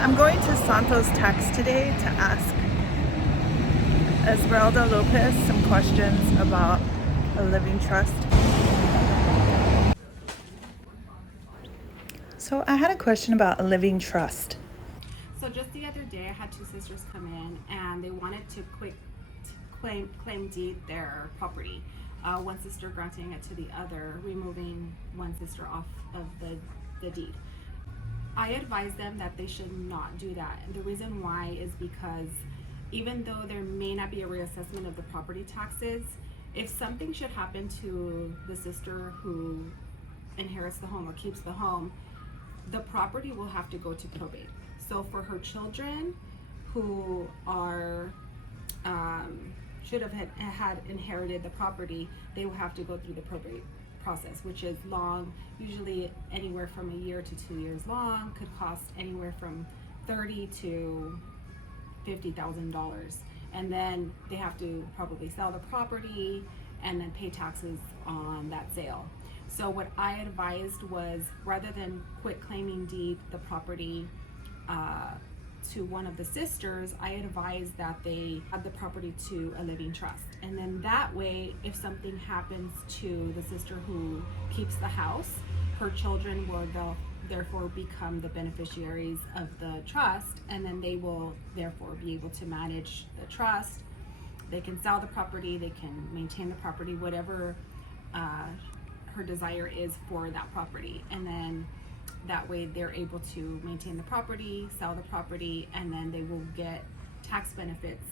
I'm going to Santos Tax today to ask Esmeralda Lopez some questions about a living trust. So I had a question about a living trust. So just the other day, I had two sisters come in and they wanted to claim deed their property. One sister granting it to the other, removing one sister off of the deed. I advise them that they should not do that. And the reason why is because even though there may not be a reassessment of the property taxes, if something should happen to the sister who inherits the home or keeps the home, the property will have to go to probate. So for her children who are should have had inherited the property, they will have to go through the probate process, which is long, usually anywhere from a year to 2 years long, could cost anywhere from $30,000 to $50,000. And then they have to probably sell the property and then pay taxes on that sale. So what I advised was, rather than quit claiming deed the property to one of the sisters, I advised that they add the property to a living trust. And then that way, if something happens to the sister who keeps the house, her children will therefore become the beneficiaries of the trust, and then they will therefore be able to manage the trust. They can sell the property, they can maintain the property, whatever her desire is for that property. And then that way they're able to maintain the property, sell the property, and then they will get tax benefits,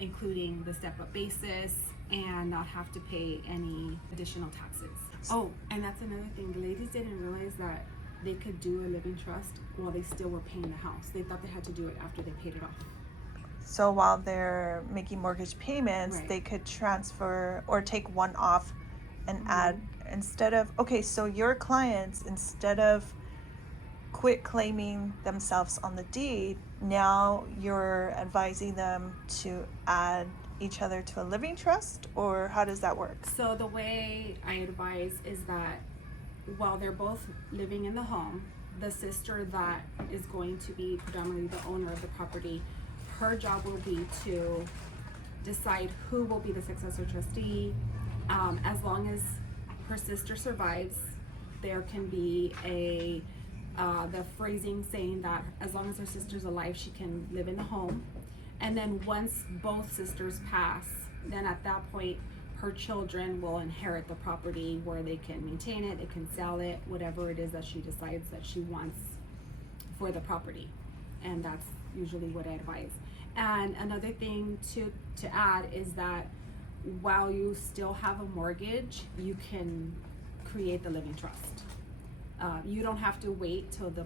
including the step-up basis, and not have to pay any additional taxes. Oh, and that's another thing. The ladies didn't realize that they could do a living trust while they still were paying the house. They thought they had to do it after they paid it off. So while they're making mortgage payments, Right. they could transfer or take one off and add, instead of, okay, so your clients, instead of quit claiming themselves on the deed, now you're advising them to add each other to a living trust, or how does that work? So the way I advise is that while they're both living in the home, the sister that is going to be predominantly the owner of the property, her job will be to decide who will be the successor trustee. As long as her sister survives, there can be the phrasing saying that as long as her sister's alive, she can live in the home. And then once both sisters pass, then at that point, her children will inherit the property where they can maintain it, they can sell it, whatever it is that she decides that she wants for the property. And that's usually what I advise. And another thing to add is that while you still have a mortgage, you can create the living trust. You don't have to wait till the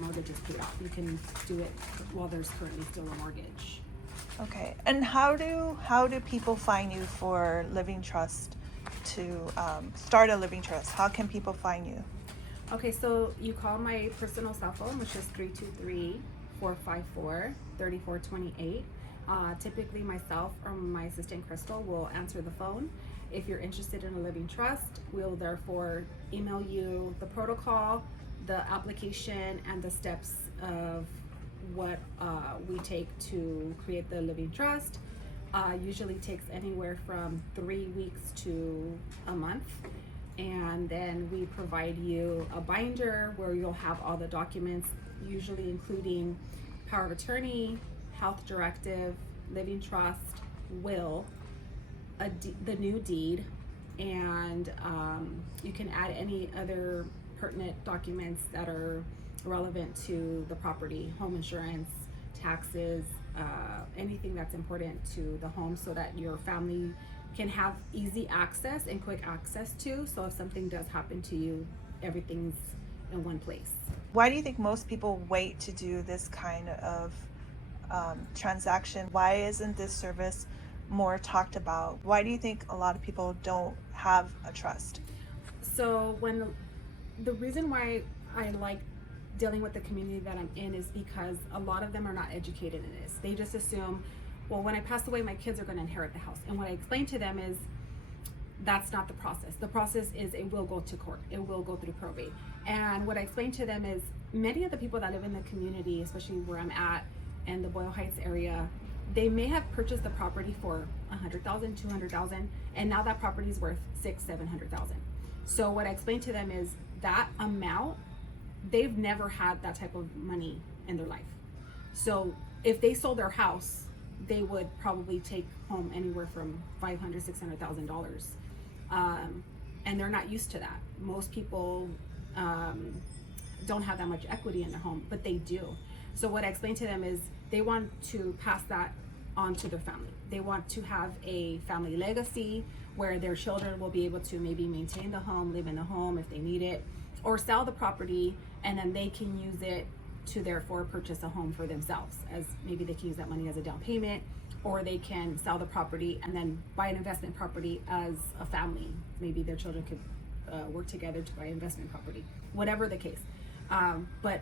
mortgage is paid off. You can do it while there's currently still a mortgage. Okay, and how do people find you for living trust to start a living trust? How can people find you? Okay, so you call my personal cell phone, which is 323-454-3428. Typically myself or my assistant Crystal will answer the phone. If you're interested in a living trust, we'll therefore email you the protocol, the application, and the steps of what we take to create the living trust. Usually takes anywhere from 3 weeks to a month. And then we provide you a binder where you'll have all the documents, usually including power of attorney, health directive, living trust, will, the new deed, and you can add any other pertinent documents that are relevant to the property, home insurance, taxes, anything that's important to the home, so that your family can have easy access and quick access to. So if something does happen to you, everything's in one place. Why do you think most people wait to do this kind of transaction? Why isn't this service more talked about? Why do you think a lot of people don't have a trust? So the reason why I like dealing with the community that I'm in is because a lot of them are not educated in this. They just assume, well, when I pass away, my kids are going to inherit the house. And what I explain to them is, that's not the process. The process is it will go to court. It will go through probate. And what I explained to them is many of the people that live in the community, especially where I'm at in the Boyle Heights area, they may have purchased the property for $100,000, $200,000, and now that property is worth $600,000, $700,000. So what I explained to them is that amount, they've never had that type of money in their life. So if they sold their house, they would probably take home anywhere from $500,000, $600,000, and they're not used to that. Most people don't have that much equity in their home, but they do. So what I explained to them is they want to pass that on to their family. They want to have a family legacy where their children will be able to maybe maintain the home, live in the home if they need it, or sell the property, and then they can use it to therefore purchase a home for themselves, as maybe they can use that money as a down payment, or they can sell the property and then buy an investment property as a family. Maybe their children could work together to buy investment property, whatever the case. But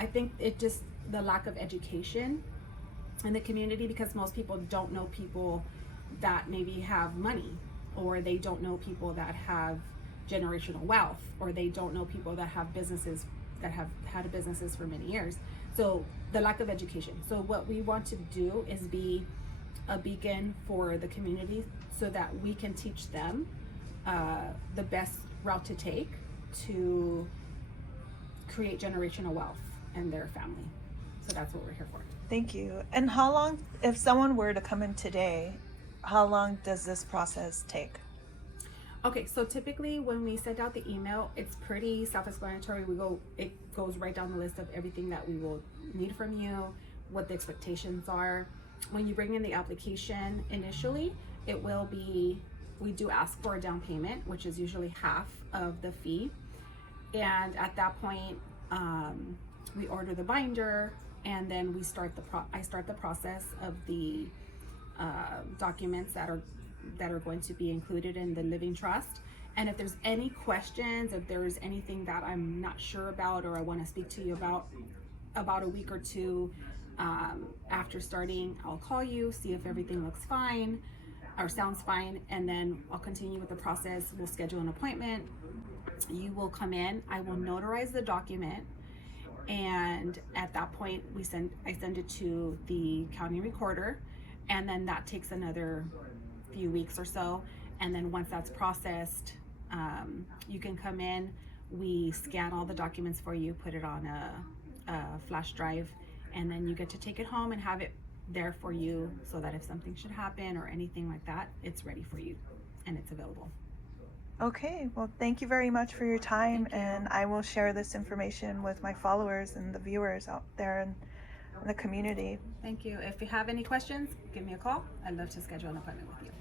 I think it just, the lack of education in the community, because most people don't know people that maybe have money, or they don't know people that have generational wealth, or they don't know people that have businesses that have had businesses for many years. So the lack of education. So what we want to do is be a beacon for the community so that we can teach them the best route to take to create generational wealth in their family. So that's what we're here for. Thank you. And how long, if someone were to come in today, how long does this process take? Okay, so typically when we send out the email, it's pretty self-explanatory. It goes right down the list of everything that we will need from you, what the expectations are. When you bring in the application initially, it will be, we do ask for a down payment, which is usually half of the fee. And at that point, we order the binder, and then we start I start the process of the documents that are going to be included in the living trust. And if there's any questions, if there's anything that I'm not sure about or I want to speak to you about a week or two after starting, I'll call you, see if everything looks fine or sounds fine, and then I'll continue with the process. We'll schedule an appointment. You will come in, I will notarize the document, and at that point I send it to the county recorder, and then that takes another few weeks or so. And then once that's processed, you can come in, we scan all the documents for you, put it on a flash drive, and then you get to take it home and have it there for you, so that if something should happen or anything like that, it's ready for you and it's available. Okay, well, thank you very much for your time, and I will share this information with my followers and the viewers out there in the community. Thank you. If you have any questions, give me a call. I'd love to schedule an appointment with you.